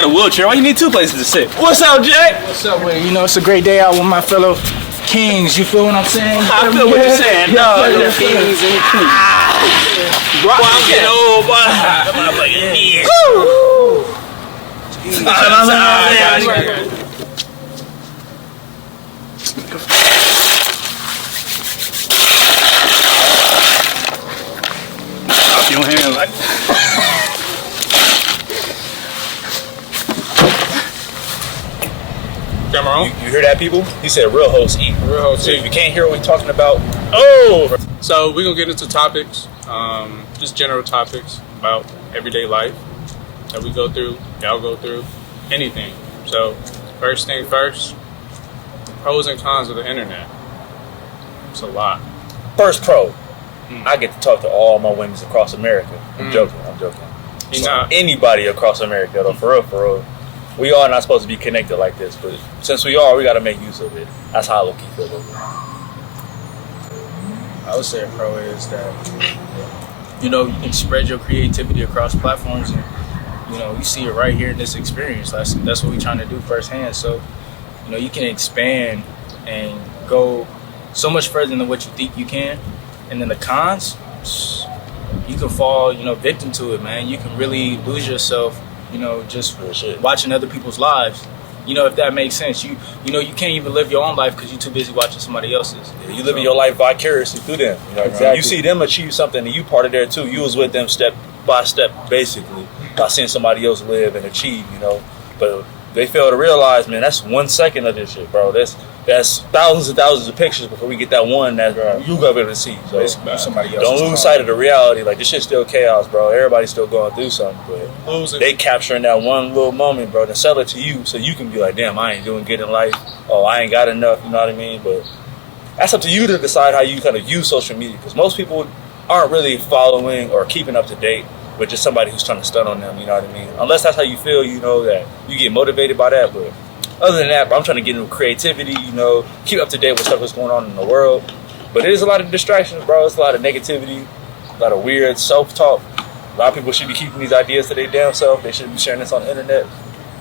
A wheelchair. Why you need two places to sit? What's up, Jay? What's up with you? You know, it's a great day out with my fellow kings. You feel what I'm saying? I feel what you're saying. No, kings and queens. Boy, I'm getting old, boy. Off your hand, like. You hear that, people? He said real hosts eat. Real hosts So eat. if you can't hear what we're talking about, oh! So we're gonna get into topics, just general topics about everyday life that we go through, y'all go through, anything. So first thing first, pros and cons of the internet. It's a lot. First pro, I get to talk to all my women across America. I'm joking. You know, Anybody across America, though, for real. We are not supposed to be connected like this, but since we are, we got to make use of it. That's how I low-key feel about it. I would say a pro is that, you know, you can spread your creativity across platforms, and you know, you see it right here in this experience. That's what we're trying to do firsthand. So, you know, you can expand and go so much further than what you think you can. And then the cons, you can fall, you know, victim to it, man. You can really lose yourself, you know, just watching other people's lives. You know, if that makes sense. You know, you can't even live your own life because you're too busy watching somebody else's. You living your life vicariously through them. You know, Exactly. You see them achieve something, and you part of there too. You was with them step by step, basically, by seeing somebody else live and achieve. You know, but they fail to realize, man, that's 1 second of this shit, bro. That's thousands and thousands of pictures before we get that one that you gonna be able to see. So Basically, somebody else's don't lose sight of the reality. Like, this shit's still chaos, bro. Everybody's still going through something, but they capturing that one little moment, bro, to sell it to you so you can be like, damn, I ain't doing good in life. Oh, I ain't got enough. You know what I mean? But that's up to you to decide how you kind of use social media, because most people aren't really following or keeping up to date with just somebody who's trying to stun on them. You know what I mean? Unless that's how you feel, you know, that you get motivated by that. But other than that, bro, I'm trying to get into creativity, you know, keep up to date with stuff that's going on in the world. But there's a lot of distractions, bro. It's a lot of negativity, a lot of weird self-talk. A lot of people should be keeping these ideas to their damn self. They shouldn't be sharing this on the internet.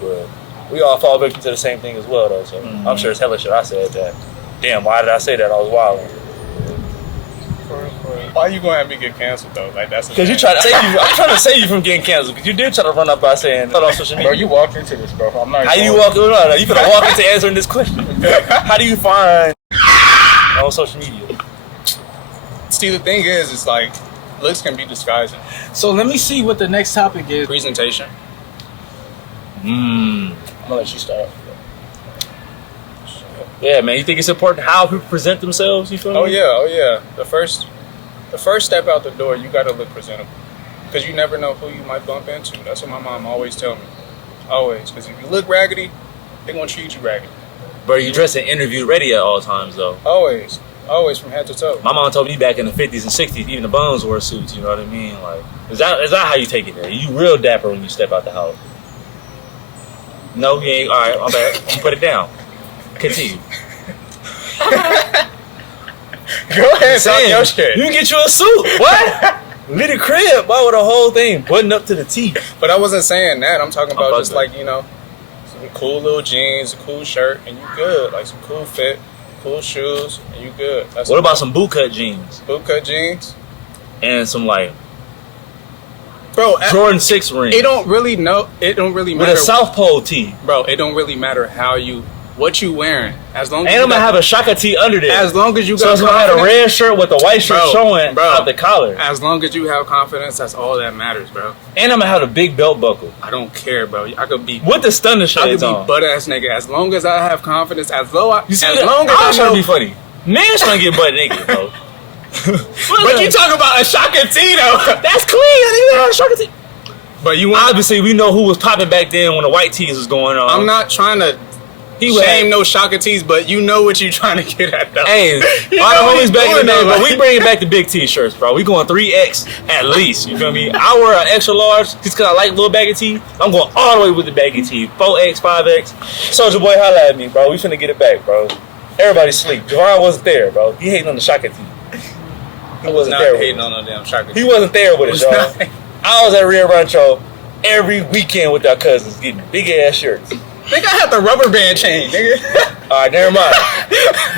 But we all fall victim to the same thing as well, though. So I'm sure it's hella shit I said that. Damn, why did I say that? I was wild. why you gonna have me get canceled though? Like, that's Because you try to save you. I'm trying to save you from getting canceled. Because you did try to run up by saying on social media. Bro, you walked into this, bro. I'm not. How you walk? No, you finna walk into answering this question. How do you find on social media? See, the thing is, it's like looks can be disguising. So let me see what the next topic is. Presentation. I'm gonna let you start. Yeah, man. You think it's important how people present themselves? You feel me? Oh yeah. The first step out the door, you gotta look presentable, because you never know who you might bump into. That's what my mom always tell me. Always, because if you look raggedy, they gonna treat you raggedy. But you dress and interview ready at all times, though. Always from head to toe. My mom told me back in the 50s and 60s, even the bums wore suits. You know what I mean? Like, is that how you take it there? You real dapper when you step out the house. No, you ain't. All right, my bad. I'm gonna put it down. Continue. Go ahead, talk your shit. You can get you a suit. What? Little crib, boy, with a whole thing buttoned up to the teeth. But I wasn't saying that. I'm talking about just that. like, you know, some cool little jeans, a cool shirt, and you good. Like some cool fit, cool shoes, and you good. That's What about some bootcut jeans bootcut jeans? and some like Bro, Jordan 6 ring it don't really matter. with a South Pole tee? Bro, it don't really matter what you wearing. As long as And you I'm gonna got- have a Shaka tee under there. as long as you So got it's gonna have a confidence, red shirt with a white shirt showing out the collar. as long as you have confidence, that's all that matters, bro. And I'm gonna have a big belt buckle I don't care, bro. I could be with the stunner I could shades be on. butt ass nigga as long as I have confidence. As long You as see, I I'm know. trying to be funny. Men trying to get butt naked, bro. But you talk about a Shaka tee though. That's clean. You have a Shaka tee. But you want? Obviously, we know who was popping back then when the white tees was going on. I'm not trying to shame no Shaka tees, but you know what you're trying to get at though. Hey, You all know the what homies he's back in the doing, day, though, but like- we bringing back the big t-shirts, bro. We going 3X at least. You feel me? I wear an extra large just because I like little baggy tee. I'm going all the way with the baggy tee. 4X, 5X. Soldier Boy, holla at me, bro. We finna get it back, bro. Everybody sleep. Javon wasn't there, bro. He hating on the Shaka tee. He wasn't Not there. hating on no damn Shaka He tee. wasn't there with us, Was y'all. not. I was at Rio Rancho, every weekend with our cousins getting big ass shirts. Nigga, I had the rubber band chain, nigga. All right, never mind.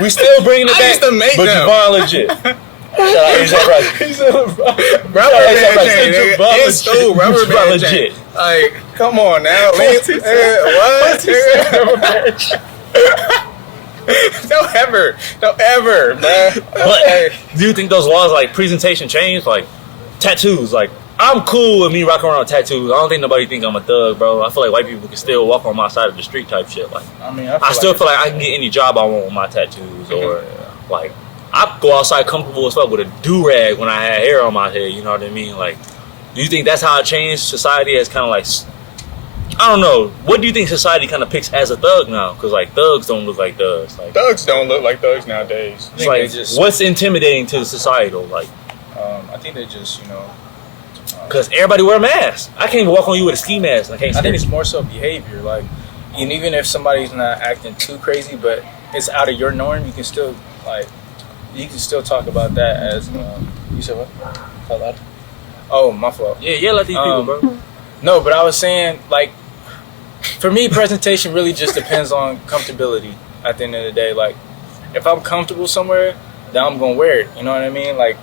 We still bringing it I back, used to make but them. Javon legit. Shout out AJ Rocky. Rubber band chain, nigga. Javon In school, legit. rubber Javon band legit. chain. Like, come on now. What? Don't ever, man. But do you think those laws like presentation change? Like tattoos, like I'm cool with me rocking around with tattoos. I don't think nobody think I'm a thug, bro. I feel like white people can still walk on my side of the street type shit. Like I mean, I still feel like I can get any job I want with my tattoos, or like I go outside comfortable as fuck with a do-rag when I had hair on my head. You know what I mean? Like, do you think that's how it changed society? As kind of like, I don't know. What do you think society kind of picks as a thug now? Because like thugs don't look like thugs. Like thugs don't look like thugs nowadays. it's like what's intimidating to the societal? Like, I think they just, you know. because everybody wear masks. I can't even walk on you with a ski mask. I can't. I think it's more so behavior. Like, and even if somebody's not acting too crazy, but it's out of your norm, you can still talk about that as. You said what? Talk louder. Oh, my fault. Yeah, let these people, bro. No, but I was saying, like, for me, presentation really just depends on comfortability. At the end of the day, like, if I'm comfortable somewhere, then I'm gonna wear it. You know what I mean? Like,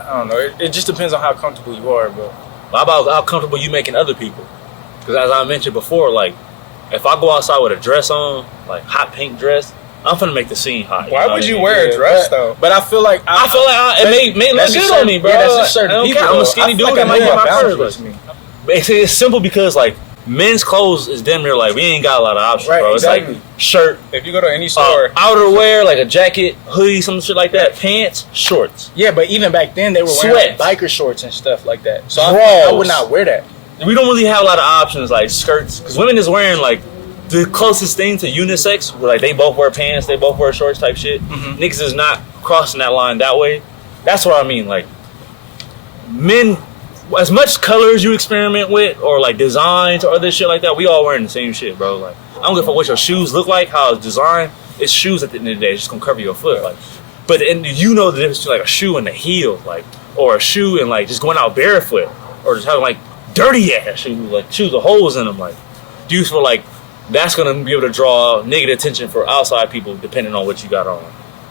I don't know. It just depends on how comfortable you are, bro. How about how comfortable you making other people? Because as I mentioned before, like, if I go outside with a dress on, like hot pink dress, I'm finna make the scene hot. Why would you wear a dress though? But I feel like it may look good on me, bro. Yeah, that's just certain I don't people. care. I'm a though. skinny I feel dude. like That might know get what my boundaries purse. mean. It's simple because like men's clothes is damn near like we ain't got a lot of options, Right, bro. exactly. It's like shirt, If you go to any store, outerwear, like a jacket, hoodie, some shit like that, pants, shorts. Yeah, but even back then they were wearing like, Sweats. biker shorts and stuff like that. So I Draws. would not wear that. We don't really have a lot of options like skirts because women is wearing like the closest thing to unisex where like they both wear pants, they both wear shorts type shit. Niggas is not crossing that line that way. That's what I mean. Like men, as much colors you experiment with or like designs or other shit like that, we all wearing the same shit, bro. Like I don't give a fuck what your shoes look like, how it's designed. It's shoes at the end of the day. It's just gonna cover your foot. Like, but and you know the difference between like a shoe and a heel, like, or a shoe and like just going out barefoot, or just having like dirty ass shoes, like shoes with holes in them. Like, do you feel like that's gonna be able to draw negative attention for outside people depending on what you got on?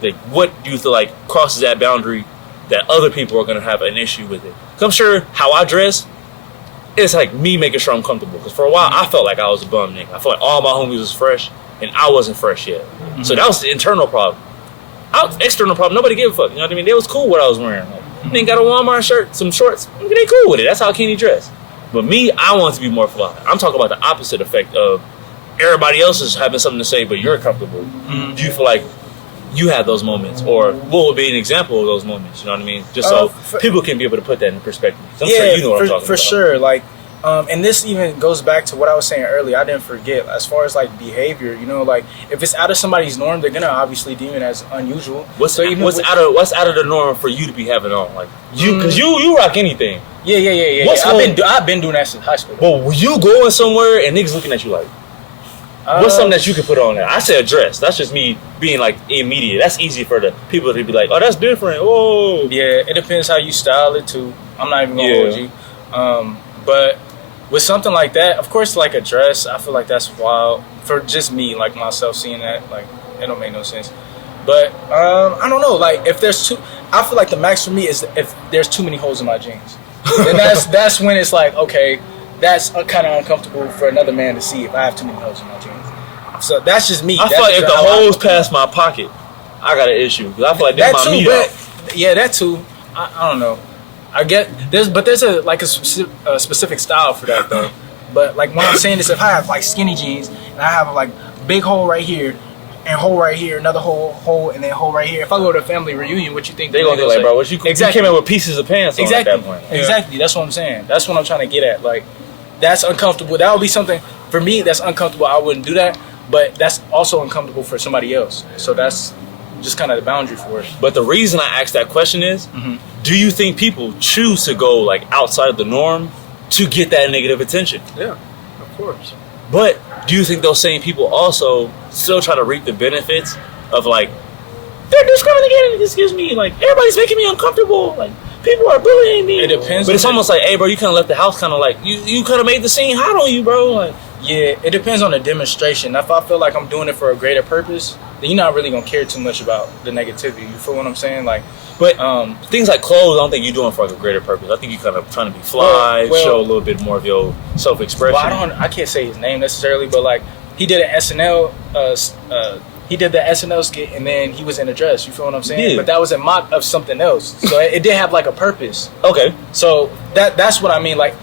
Like, what do you feel like crosses that boundary that other people are gonna have an issue with it? Cause I'm sure how I dress, it's like me making sure I'm comfortable. Cause for a while I felt like I was a bum nigga. I felt like all my homies was fresh and I wasn't fresh yet. So that was the internal problem. External problem, nobody gave a fuck. You know what I mean? They was cool what I was wearing. Like, nigga got a Walmart shirt, some shorts. They cool with it. That's how Kenny dressed. But me, I want to be more fly. I'm talking about the opposite effect of everybody else is having something to say, but you're comfortable. Do you feel like you have those moments, or what would be an example of those moments? You know what I mean? Just so people can be able to put that in perspective. I'm sure you know what I'm talking for about. sure. Like, and this even goes back to what I was saying earlier. I didn't forget as far as like behavior. You know, like if it's out of somebody's norm, they're gonna obviously deem it as unusual. What's out of the norm for you to be having on? Like you, because you rock anything. Yeah. I've been doing that since high school. But when you going somewhere and niggas looking at you like, what's something that you can put on there? I said a dress. That's just me being like immediate. That's easy for the people to be like, oh, that's different. Oh, yeah. It depends how you style it too. I'm not even gonna hold you. But with something like that, of course, like a dress, I feel like that's wild for just me, like myself seeing that. Like it don't make no sense. But I don't know. Like if there's I feel like the max for me is if there's too many holes in my jeans. Then that's when it's like, okay, that's kind of uncomfortable for another man to see if I have too many holes in my jeans. So that's just me. I feel like if the holes pass my pocket, I got an issue. Cause I feel like that's my meat off. Yeah, that too. I don't know. I get there's a specific style for that though. But like when I'm saying this, if I have like skinny jeans and I have like big hole right here and hole right here, another hole, and then hole right here. If I go to a family reunion, what you think they gonna be like, bro, what you came in with pieces of pants on at that point. Exactly. That's what I'm saying. That's what I'm trying to get at. Like, that's uncomfortable. That would be something for me that's uncomfortable. I wouldn't do that, but that's also uncomfortable for somebody else. So that's just kind of the boundary for it. But the reason I asked that question is, do you think people choose to go like outside of the norm to get that negative attention? Yeah, of course. But do you think those same people also still try to reap the benefits of like, they're discriminating against me, like everybody's making me uncomfortable, like people are bullying me. It depends. But it's almost like, hey, bro, you kind of left the house kind of like, you kind of made the scene hot on you, bro. Like, yeah, it depends on the demonstration. If I feel like I'm doing it for a greater purpose, then you're not really gonna care too much about the negativity. You feel what I'm saying? Like, but things like clothes, I don't think you're doing for like a greater purpose. I think you're kind of trying to be fly, show a little bit more of your self-expression. Well, I can't say his name necessarily, but like he did an SNL, he did the SNL skit, and then he was in a dress. You feel what I'm saying? Yeah. But that was a mock of something else, so it did have like a purpose. Okay. So that's what I mean. Like,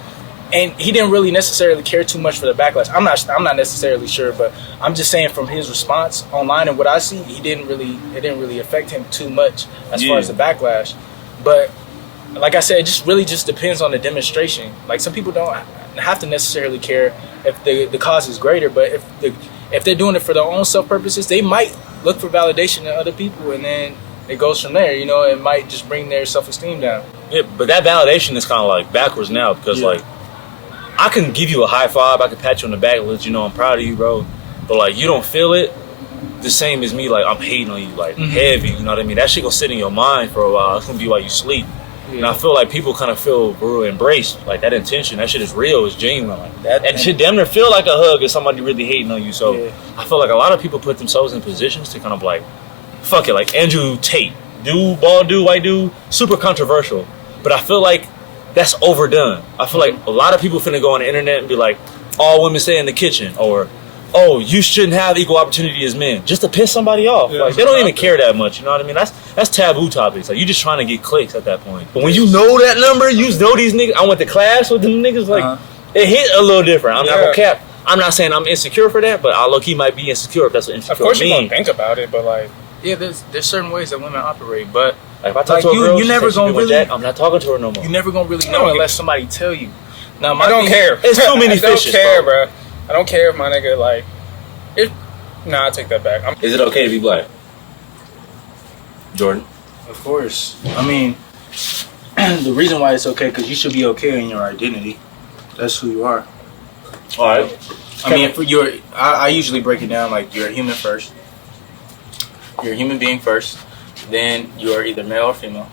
and he didn't really necessarily care too much for the backlash. I'm not necessarily sure, but I'm just saying from his response online and what I see, it didn't really affect him too much as far as the backlash. But like I said, it just depends on the demonstration. Like, some people don't have to necessarily care if the cause is greater, but if they're doing it for their own self purposes, they might look for validation in other people, and then it goes from there. You know, it might just bring their self-esteem down. Yeah, but that validation is kind of like backwards now, because like, I can give you a high five, I can pat you on the back and let you know I'm proud of you, bro. But like, you don't feel it the same as me. Like, I'm hating on you, like heavy. You know what I mean? That shit gonna sit in your mind for a while. It's gonna be while you sleep. Yeah. And I feel like people kind of feel embraced, like that intention. That shit is real, it's genuine. Like that, and shit damn near feel like a hug if somebody really hating on you. So I feel like a lot of people put themselves in positions to kind of like, fuck it, like Andrew Tate, bald dude, white dude, super controversial. But I feel like that's overdone. I feel like a lot of people finna go on the internet and be like, all women stay in the kitchen, or, oh, you shouldn't have equal opportunity as men, just to piss somebody off. Like, they don't even care that much, you know what I mean? That's taboo topics. Like, you just trying to get clicks at that point. But when you know that number, you know these niggas, I went to class with them niggas, like, it hit a little different. I'm not gonna cap. I'm not saying I'm insecure for that, but I low-key might be insecure if that's what insecure means. Of course you're gonna think about it, but like, yeah, there's certain ways that women operate, but like, if I talk to a girl, you never gonna really, I'm not talking to her no more. You never gonna really know unless somebody tell you. Now, I don't care. It's too many fishes, I don't care, bro. I don't care if my nigga like. Nah, I take that back. Is it okay to be black, Jordan? Of course. I mean, the reason why it's okay, because you should be okay in your identity. That's who you are. All right. I mean, I usually break it down like you're a human first. You're a human being first. Then you're either male or female,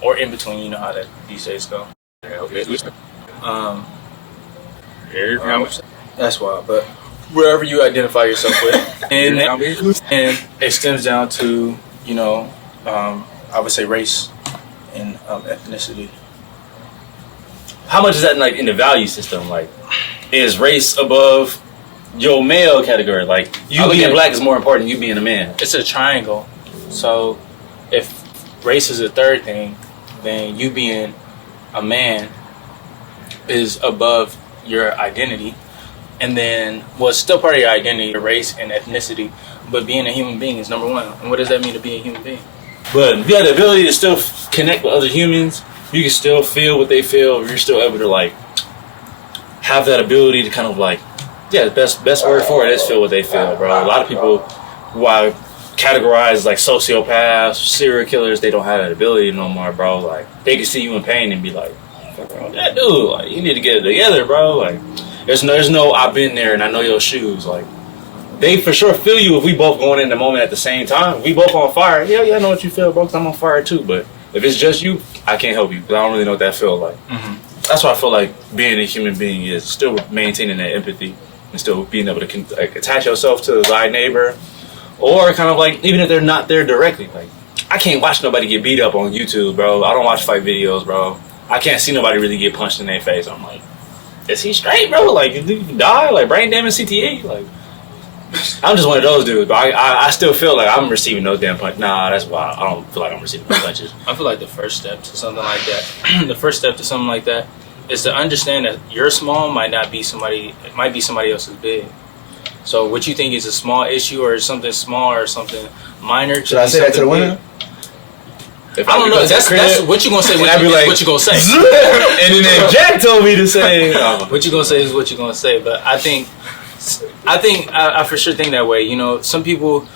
or in between. You know how that these days go. That's wild, but wherever you identify yourself with, and it stems down to, you know, I would say race and ethnicity. How much is that like in the value system? Like, is race above your male category? Like, you being black is more important than you being a man. It's a triangle. So if race is the third thing, then you being a man is above your identity. And then, well, it's still part of your identity, your race and ethnicity, but being a human being is number one. And what does that mean to be a human being? But if you have the ability to still connect with other humans, you can still feel what they feel. You're still able to like have that ability to kind of like, the best word for it is feel what they feel, bro. A lot of people who I categorize like sociopaths, serial killers, they don't have that ability no more, bro. Like, they can see you in pain and be like, bro, that dude, like, you need to get it together, bro. Like, there's no I've been there and I know your shoes. Like, they for sure feel you if we both going in the moment at the same time. We both on fire. Yeah, I know what you feel, bro, 'cause I'm on fire too. But if it's just you, I can't help you because I don't really know what that feels like. Mm-hmm. That's why I feel like being a human being is still maintaining that empathy and still being able to like, attach yourself to thy neighbor, or kind of like, even if they're not there directly. Like, I can't watch nobody get beat up on YouTube, bro. I don't watch fight videos, bro. I can't see nobody really get punched in their face. I'm like, is he straight, bro? Like, you die? Like, brain damage, CTE? Like, I'm just one of those dudes, but I still feel like I'm receiving no damn punch. Nah, that's why I don't feel like I'm receiving no punches. I feel like the first step to something like that, is to understand that your small might be somebody else's big. So what you think is a small issue or something small or something minor. Should I say that to the women? I don't know. That's what you gonna say. What you gonna say? And then Jack told me to say, what you gonna say is what you gonna say. But I for sure think that way. You know, some people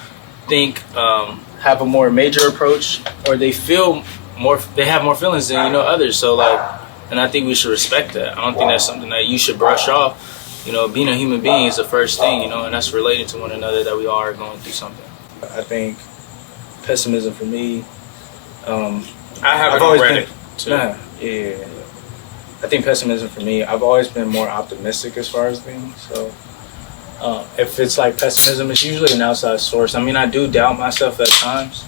have a more major approach, or they feel more. They have more feelings than others. So like, and I think we should respect that. I don't think that's something that you should brush off. You know, being a human being is the first thing. And that's related to one another, that we all are going through something. I think pessimism for me. I haven't I've always read been, it. So. Nah, yeah. I think pessimism for me, I've always been more optimistic as far as things. So if it's like pessimism, it's usually an outside source. I mean, I do doubt myself at times,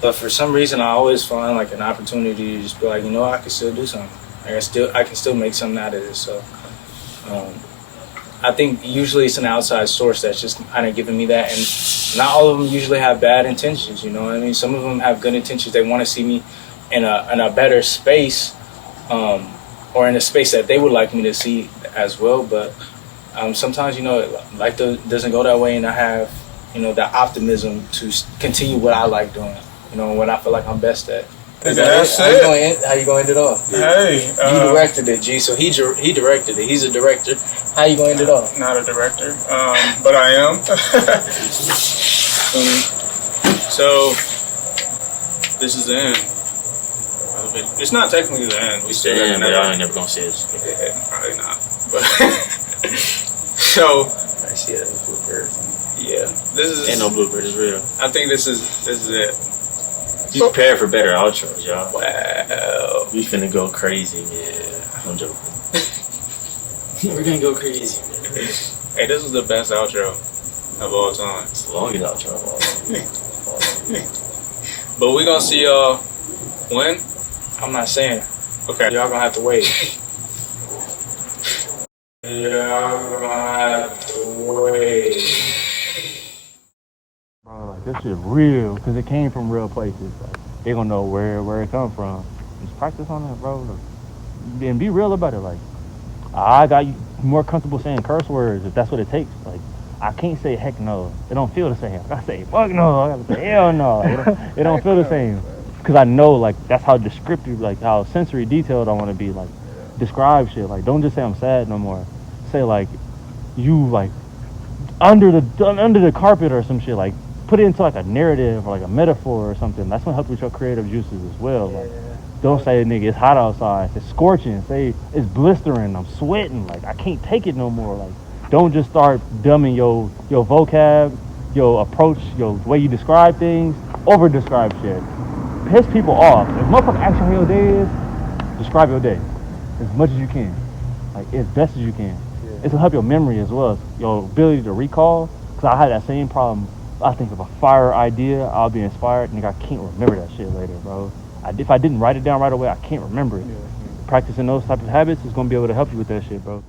but for some reason, I always find like an opportunity to just be like, you know, I can still do something. Like I can still make something out of this. So I think usually it's an outside source that's just kind of giving me that, and not all of them usually have bad intentions. You know what I mean? Some of them have good intentions. They want to see me in a better space, or in a space that they would like me to see as well. But sometimes, you know, life doesn't go that way, and I have, you know, the optimism to continue what I like doing. You know, what I feel like I'm best at. That's How you gonna end it off? Hey, You directed it, G. So he directed it. He's a director. How you gonna end it off? not a director, but I am. So this is the end. It's not technically the end. We still Damn, but never. I ain't never gonna see it. Yeah, probably not. But so I see it. yeah, this is. Ain't no bluebird, it's real. I think this is it. Be prepared for better outros, y'all. Wow. We finna go crazy, yeah. I'm joking. We're gonna go crazy, man. Hey, this is the best outro of all time. It's the longest outro of all time. But we gonna see y'all when? I'm not saying. Okay. Y'all gonna have to wait. Y'all gonna have to wait. Bro, like this shit real, cause it came from real places. Like they gonna know where it come from. Just practice on that, bro. Like, and be real about it. Like I got you more comfortable saying curse words if that's what it takes. Like I can't say heck no. It don't feel the same. I gotta say fuck no. I gotta say hell no. It don't feel the same. Cause I know like that's how descriptive, like how sensory detailed I want to be. Like describe shit. Like don't just say I'm sad no more. Say like you like under the carpet or some shit. Like put it into like a narrative or like a metaphor or something. That's gonna help with your creative juices as well. Like don't say nigga it's hot outside. It's scorching. Say it's blistering. I'm sweating. Like I can't take it no more. Like don't just start dumbing your vocab, your approach, your way you describe things. Over describe shit. Piss people off. If motherfucker ask you how your day is, describe your day as much as you can, like as best as you can. It's gonna help your memory as well, your ability to recall. Cause I had that same problem. I think of a fire idea, I'll be inspired, nigga. I can't remember that shit later, bro. If I didn't write it down right away, I can't remember it. Practicing those type of habits is gonna be able to help you with that shit, bro.